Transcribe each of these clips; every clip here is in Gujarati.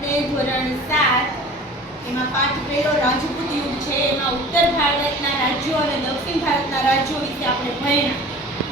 આપણે ધોરણ 7 એમાં પાઠ પહેલો રાજપૂત યુગ છે. એમાં ઉત્તર ભારતના રાજ્યો અને દક્ષિણ ભારતના રાજ્યો વિશે આપણે ભણ્યા.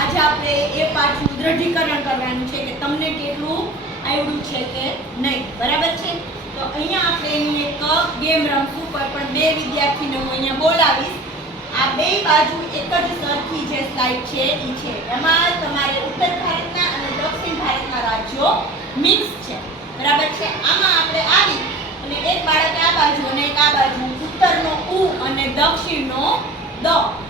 આજે આપણે એ પાઠનું દ્રઢીકરણ કરવાનું છે કે તમને કેટલું આવડ્યું છે કે નહીં. બરાબર છે? તો અહીંયા આપણે એની એક ગેમ રમશું. પણ બે વિદ્યાર્થીને હું અહીંયા બોલાવીશ. આ બે બાજુ એક જ સરખી જે સ્લાઇડ છે એ છે. એમાં તમારે ઉત્તર ભારતના અને દક્ષિણ ભારતના રાજ્યો મિક્સ છે. બરાબર છે? આમાં આપણે આવી અને એક બાળક આ બાજુ અને એક આ બાજુ ઉત્તરનો ઉ અને દક્ષિણનો દ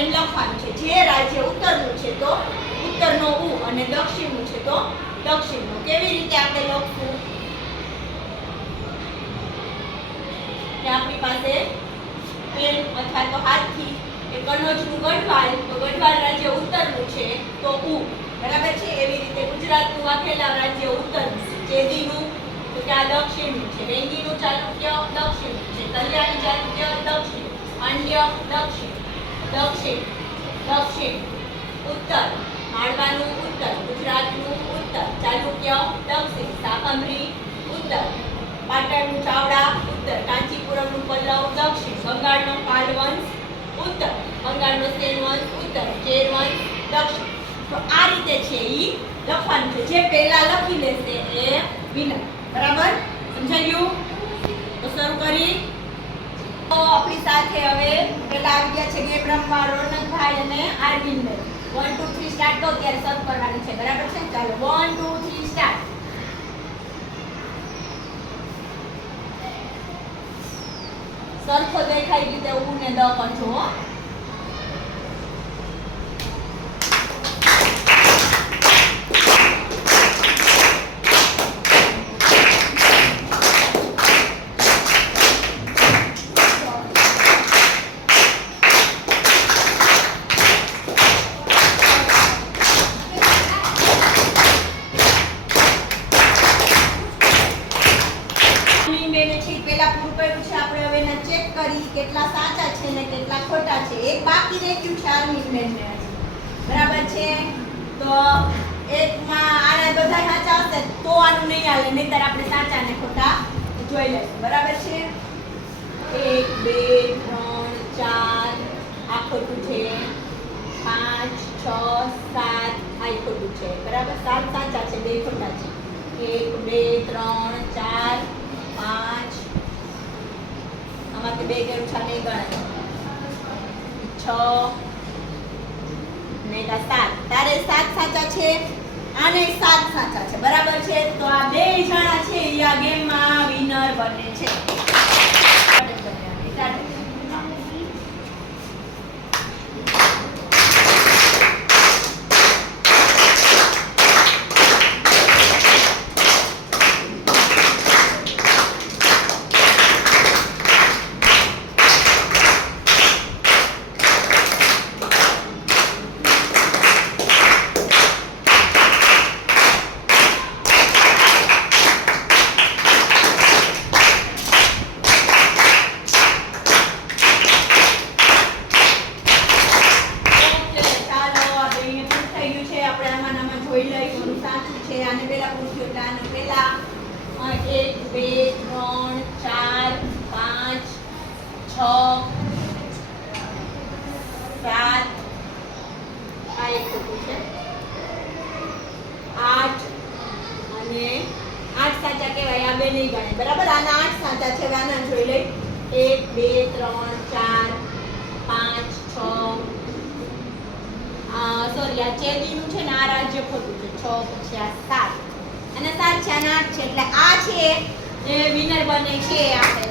એમ લખવાનું છે. જે રાજ્ય ઉત્તરનું છે તો ઉત્તરનો ઉ અને દક્ષિણનું છે તો દક્ષિણનો. કેવી રીતે આપણે લખવું? કે આપણી પાસે પેન અથવા તો હાથથી કે કનોજનું ગઢવાલ, તો ગઢવાલ રાજ્ય ઉત્તરનું છે તો ઉ. બરાબર છે? એવી રીતે ગુજરાતનું વાઘેલા રાજ્ય ઉત્તરનું છે. ચેદીનું તો કે આ દક્ષિણનું છે. વેંગીનું ચાલુક્ય દક્ષિણનું છે. કલ્યાણી ચાલુક્ય દક્ષિણ. પાંડ્ય દક્ષિણ. દક્ષિણ દક્ષિણ ઉત્તર. માળવાનું ઉત્તર. ગુજરાતનું ઉત્તર. ચાલુક્ય દક્ષિણ. શાકંભરી ઉત્તર. પાટણનું ચાવડા ઉત્તર. કાંચીપુરમનું પલ્લવ દક્ષિણ. બંગાળનો પાલવંશ ઉત્તર. બંગાળનો સેનવંશ ઉત્તર. ચેરવંશ દક્ષિણ. તો આ રીતે છે ઈ લખવાનું છે. જે પહેલા લખી લેશે એ વિનર. બરાબર? સમજાયું? તો શરૂ કરી. તો આપણી સાથે હવે પહેલા આવી ગયા છે ગેમ રમવા રોનકભાઈ અને આરવિંદભાઈ. 1 2 3 સ્ટાર્ટ કરો. ત્યારે શરૂ કરવાની છે. બરાબર છે? ચાલો 1 2 3 સ્ટાર્ટ. સરખો દેખાય રીતે ઉ ને દ કરજો. કેટલા સાચા છે ને કેટલા ખોટા છે. એક બાકી રહી ગયું છે આર્મીમેનને. બરાબર છે? તો એકમાં આને બધા સાચા હશે તો આનું નહીં હાલે, નહીંતર આપણે સાચા ને ખોટા જોઈ લઈશું. બરાબર છે? 1 2 3 4 આ ખોટું છે. 5 6 7 આ ખોટું છે. બરાબર? 7 સાચા છે, 2 ખોટા છે. 1 2 3 4 5 આમાંથી 2 કે ઓછા નહીં ગણાય. 6 ને 7. તારે 7 સાચા છે, આને 7 સાચા છે. બરાબર છે? તો આ બે જણા છે એ આ ગેમમાં વિનર બને છે. આને પહેલા પૂછ્યું એટલે આને પહેલા 1 2 3 4 5 6 7 આ એક ખોટું છે. 8 અને 8 સાચા કહેવાય. આ બે નહીં ગણાય. બરાબર? આના 8 સાચા છે. આના જોઈ લઈ. 1 2 3 4 5 6 સોરી આ ચેદીનું છે ને આ રાજ્ય ખોટું છે. 6 પછી આ 7 અને 7 છે અને 8 છે એટલે આ છે એ વિનર બને છે. આપણે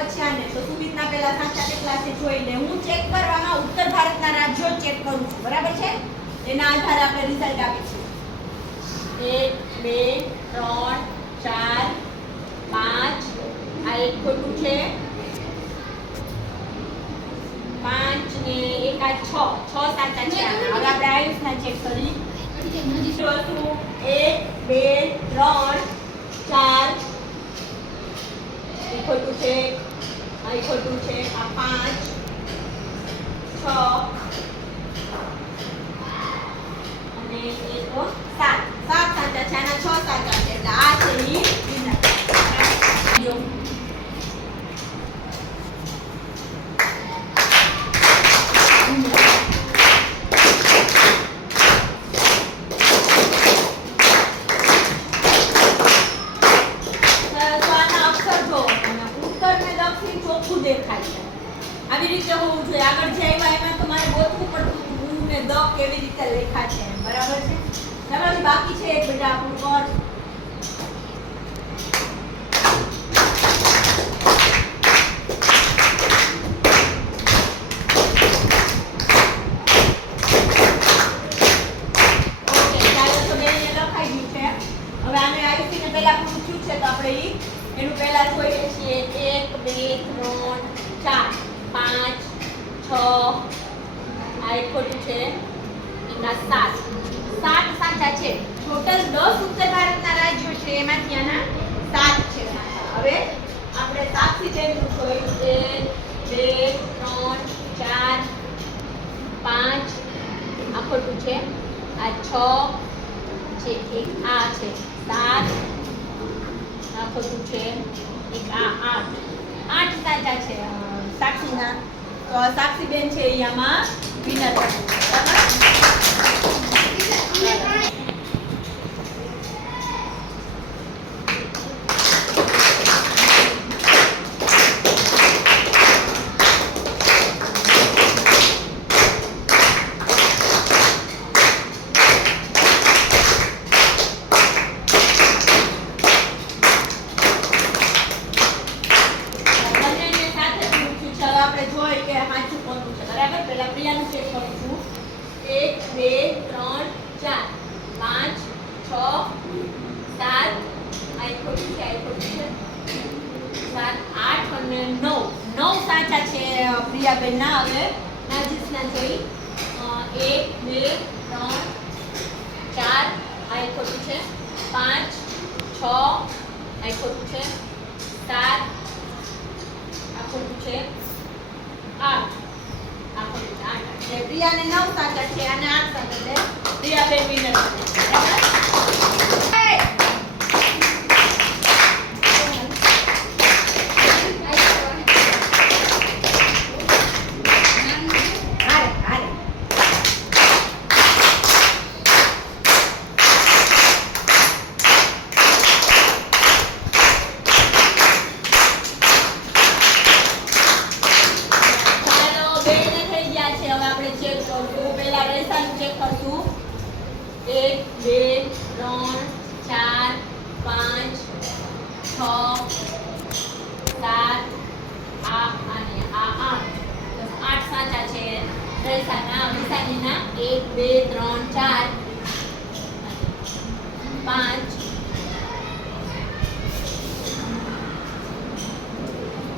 પછી આને. તો સુમિતના પહેલા સાચા કેટલા છે જોઈ લે. હું ચેક કરવામાં ઉત્તર ભારતના રાજ્યો ચેક કરું છું, બરાબર છે? એના આધારે આપણે રિઝલ્ટ આપીશું. 1 2 3 4 5 આ એક ખોટું છે. 5 ને 1 આ 6 સાચા છે. હવે આપણે આયુષના ચેક કરી. 1 2 3 4 એ ખોટું છે. આ ખોટું છે. આ 5 6 અને 1 7 સાચા છે. આના 6 સાચા છે. એટલે આ છે ઈ વિનર. દેખાય છે આવી રીતે હોવું જોઈએ. આગળ જે આવ્યા એમાં તો મારે ગોતવું પડતું હું ને દ કેવી રીતે લખ્યા છે, બરાબર છે? ચાલો બાકી છે એક બેટા આપણું કર. ઓકે ચાલો તો બેને લખાઈ ગયું છે. હવે આને આયુષને પહેલા પૂછ્યું છે તો આપણે એનું પહેલા જોઈએ છીએ. 1 2 3 4 5 6 આ એક ખોટું છે. એના 7 સાચા છે. ટોટલ 10 ઉત્તર ભારતના રાજ્યો છે, એમાંથી આના 7 છે સાચા. હવે આપણે સાક્ષી બેનનું જોયું. 1 2 3 4 5 આ ખોટું છે. આ 6 છે. એક આ છે 7 આ ખોટું છે. એક આ 8 સાચા છે સાક્ષીના. તો સાક્ષી બેન છે એ આમાં વિનર બન્યું. આપણે જોઈ કે સાચું કોનું છે, બરાબર? પહેલા પ્રિયાનું ચેક કરું છું. 1 2 3 4 5 6 7 આ ખોટું છે. 7 8 અને 9 સાચા છે પ્રિયાબેનના. હવે નાજીસના જોઈ. 1 2 3 4 આ ખોટું છે. 5 6 આ ખોટું છે. 7 આ ખોટું છે. 8 આ ખોટું છે. 8 પ્રિયાને 9 સાચા છે અને 8 સાચા છે. પ્રિયાબેન વિનર છે, બરાબર? પહેલા રેસાનું ચેક કરશું. 1 2 3 4 5 6 7 આ અને આ 8 સાચા છે રેસાના. વિસાનીના 1 2 3 4 5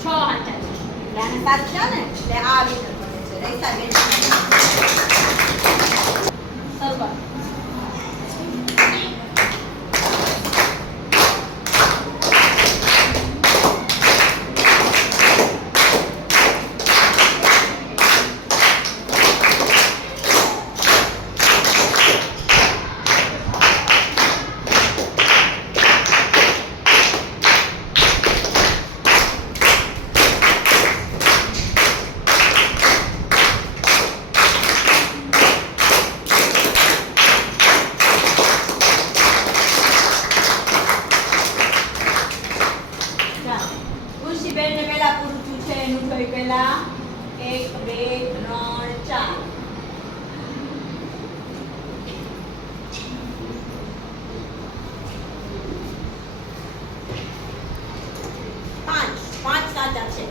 6 સાચા છે. એટલે આને સાચા ને એટલે આ વિનર બને છે રેસા બેન. શરૂઆત. બેનને પહેલા પૂછું છે એનું જોઈ. પહેલા 1 2 3 4 5 સાચા છે.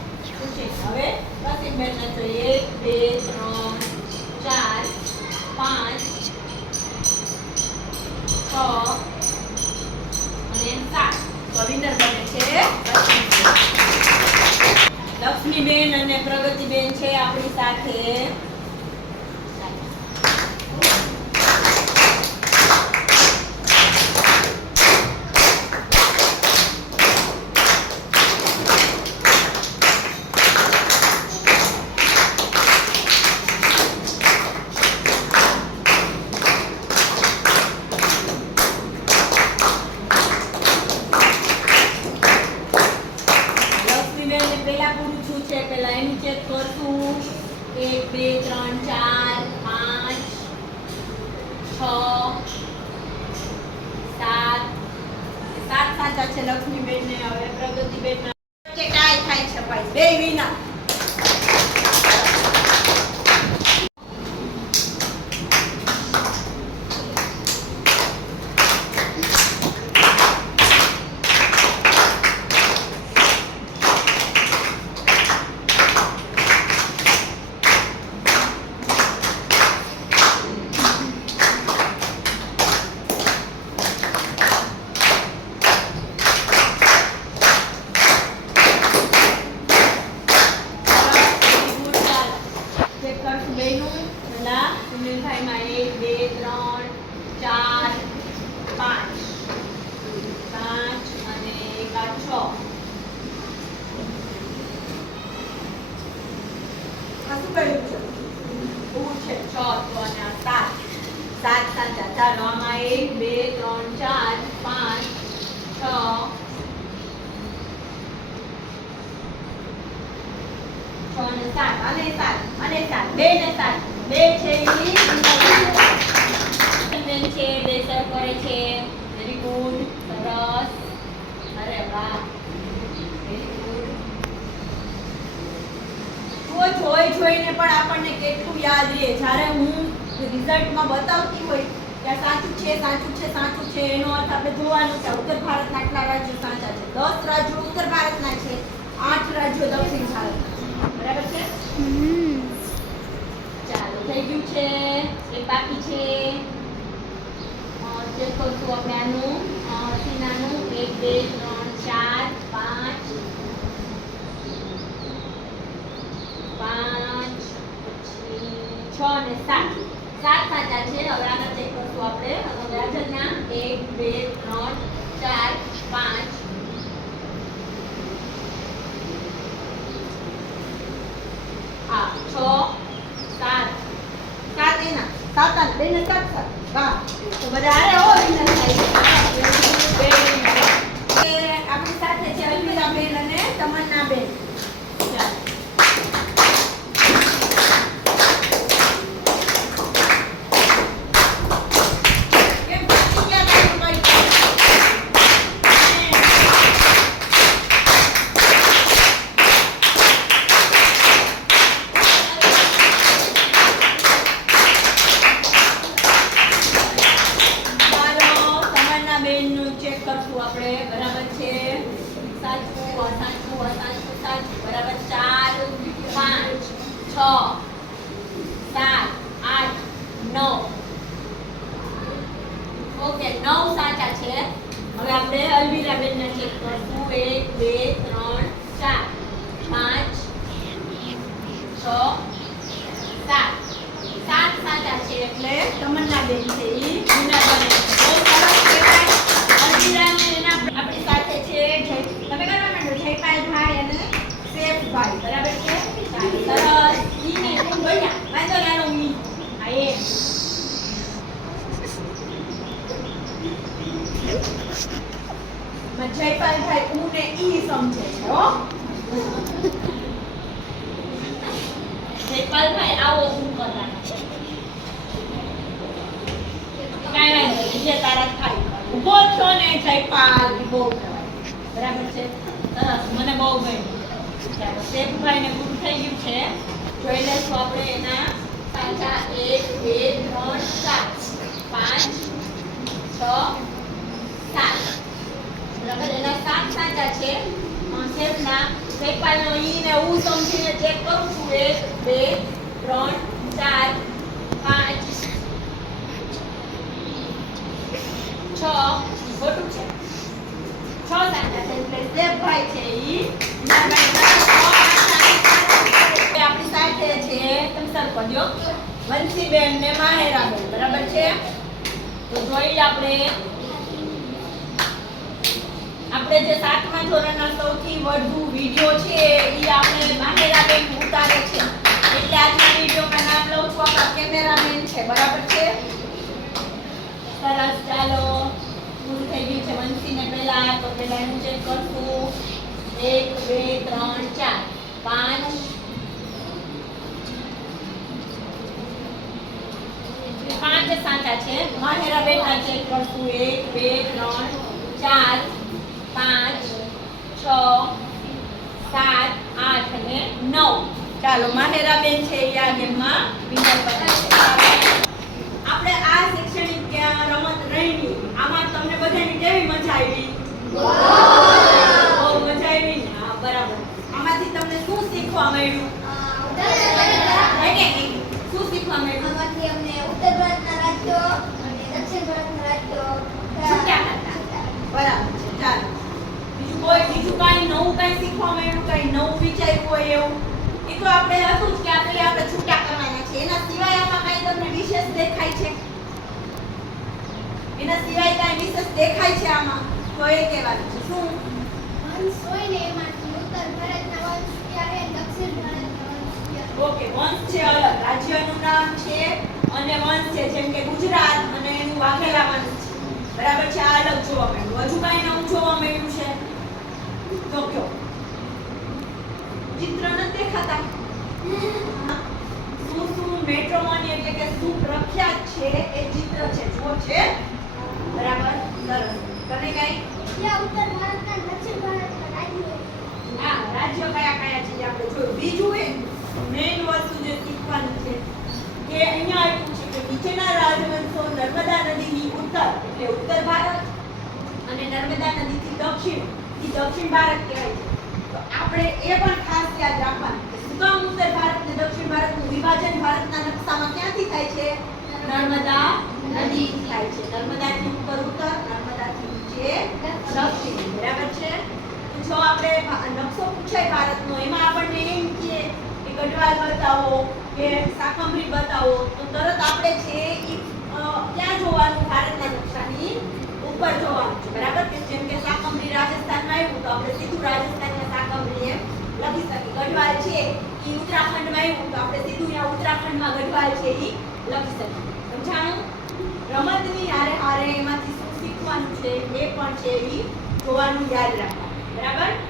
છે. હવે રસીબેન ને 1 2 3 4 5 6 અને 7. તો વિનર બને છે લક્ષ્મીબેન અને પ્રગતિબેન છે આપણી સાથે. પેલા પૂરું છું છે, પેલા એનું ચેક કરશું. 1 2 3 4 5 6 7 સાચા છે લક્ષ્મીબેન ને. હવે પ્રગતિબેન કે કાઈ થાય છે ભાઈ, બે વિના. સુનિલભાઈમાં 1 2 3 4 5 અને 6. આ શું કર્યું છે? પૂર છે 6 તો અને 7 સાચા. ચાલો આમાં 1 2 3 4 5 6 અને 7 અને 7 બે ને 7 બે છે બેન છે. બે સર કરે છે. વેરી ગુડ, સરસ. અરે વાહ, વેરી ગુડ. જોઈને પણ આપણને કેટલું યાદ રહે. જ્યારે હું રિઝલ્ટમાં બતાવતી હોય કે સાચું છે એનો અર્થ આપણે જોવાનું છે. ઉત્તર ભારતના આટલા રાજ્યો સાચા છે. 10 રાજ્યો ઉત્તર ભારતના છે, 8 રાજ્યો દક્ષિણ ભારતના છે. બરાબર છે? ચાલો થઈ ગયું છે. એક બાકી છે. ચેક કરશું આપણે આનું. સીનાનું 1 2 3 4 5 6 અને 7 સાચા છે. હવે આગળ ચેક કરશું આપણે. હવે આગળના 1 2 3 4 5 6 7 એના 7 બે ને 7 વાહ. તો બધા આરે હો વિનર થાય. આપણી સાથે છે અલ્વિરાબેન અને તમન્નાબેન. બરાબર છે. સાચું. બરાબર. 4 5 6 7 8 9. ઓકે, 9 સાચા છે. હવે આપણે અલ્વિરાબેન ને ચેક કરશું. 1 2 3 4 5 6 7 સાચા છે. એટલે તમન્નાબેન છે ઈ વિનર બને છે. બહુ સરસ કહેવાય. અલ્વિરાબેન આપણી સાથે છે. તમે કરવા માંડો જયપાલભાઈ અને સેફભાઈ. બરાબર છે? સરસ. ઈ ને બોલ્યા વાંધો નાનો મી. આ એ જયપાલભાઈ ઉ ને ઈ સમજે છે હો. જયપાલભાઈ આવો શું કરતા કાઈ વાંધો નહીં. જે તારા થાય. ઉભો છો ને જયપાલ, બહુ કહેવાય. બરાબર છે? સરસ. મને બહુ ગમ્યું. ચાલો સેફભાઈ ને પૂરું થઈ ગયું છે. જોઈ લઈશું આપણે એના સાચા. 1 2 3 4 5 6 7. બરાબર. એના 7 સાચા છે. સેફના જયપાલનો ઈ ને હું સમજીને ચેક કરું છું 1 2 3 4 5 6 ખોટું છે 6 સાચા છે એટલે દેવભાઈ છે ઈ આપણી સાથે છે તમે સર પડ્યો વંશીબેન ને માહેરાબેન બરાબર છે તો જોઈ આપણે જે 7મા ધોરણના સૌથી વધુ વિડિયો છે ઈ આપણે માહેરાબેન ઉતારે છે એટલે આજના વિડિયોમાં નામ લઉં છું આપણા કેમેરામેન છે બરાબર છે સરસ ચાલો પૂરું થઈ ગયું છે વંશીને પહેલા તો પહેલા એનું ચેક કરશું 1 2 3 4 5 સાચા છે માહેરાબેન ના ચેક કરશું 1 2 3 4 5 6 7 8 અને 9 ચાલો માહેરાબેન છે એ આ ગેમમાં વિનર બને છે આપણે આ શૈક્ષણિક રમત રમી આમાં તમને બધાને કેવી મજા આવી બહુ મજા આવી ને હા બરાબર આમાંથી તમને શું શીખવા મળ્યું શું શીખવા મળ્યું આમાંથી અમને ઉત્તર ભારતના રાજ્યો અને દક્ષિણ ભારતના રાજ્યો છૂટ્યા હતા બરાબર છે ચાલો બીજું કાંઈ નવું કાંઈ શીખવા મળ્યું કાંઈ નવું વિચાર્યું હોય એવું એ તો આપણે હતું જ કે આપણે છૂટા કરવાના છે એના સિવાય આમાં કાંઈ તમને વિશેષ દેખાય છે એના સિવાય કાંઈ વિશેષ દેખાય છે આમાં તો એ કહેવાનું છે શું વંશ હોય ને એમાંથી ઉત્તર ભારતના વંશ ક્યાં હે દક્ષિણ ભારતના વંશ ક્યાં ઓકે વંશ છે અલગ રાજ્યનું નામ છે અને વંશ છે જેમ કે ગુજરાત અને એનું વાઘેલા વંશ છે બરાબર છે આ અલગ જોવા મળ્યું હજુ કાંઈ નવું જોવા મળ્યું છે તો કયો ચિત્ર નથી દેખાતા શું મેટ્રોમોની એટલે કે શું પ્રખ્યાત છે એ ચિત્ર છે જો છે બરાબર સરસ તને કઈ ક્યાં ઉત્તર ભારતના દક્ષિણ ભારતના રાજ્યો હા રાજ્ય કયા કયા છે આપણે જોયું બીજું એ મેઈન વસ્તુ જે શીખવાનું છે કે અહીંયા આપ્યું છે કે નીચેના રાજવંશો નર્મદા નદીની ઉત્તર એટલે ઉત્તર ભારત અને નર્મદા નદીથી દક્ષિણ ભારત કહેવાય છે તો આપણે એ પણ ખાસ યાદ રાખવાનું કે શું કામ ઉત્તર ભારત અને દક્ષિણ ભારતનું વિભાજન ભારતના નકશામાં ક્યાંથી થાય છે નર્મદા નદીથી થાય છે નર્મદાથી ઉપર ઉત્તર નર્મદાથી નીચે દક્ષિણ બરાબર છે તો જો આપણે નકશો પૂછાય ભારતનો એમાં આપણને એમ કહે કે ગઢવાલ બતાવો કે શાકંભરી બતાવો તો તરત આપણે છે ઈ ક્યાં જોવાનું ભારતના નકશાની ઉપર જોવાનું છે બરાબર કે જેમ કે શાકંભરી રાજસ્થાનમાં આવ્યું તો આપણે સીધું રાજસ્થાનના શાકંભરી એમ લખી શકીએ ગઢવાલ છે ઈ ઉત્તરાખંડમાં આવ્યું તો આપણે સીધું અહીંયા ઉત્તરાખંડમાં ગઢવાલ છે ઈ લખી શકીએ સમજાણું રમતની હારે હારે એમાંથી શું શીખવાનું છે એ પણ છે ઈ જોવાનું યાદ રાખવાનું બરાબર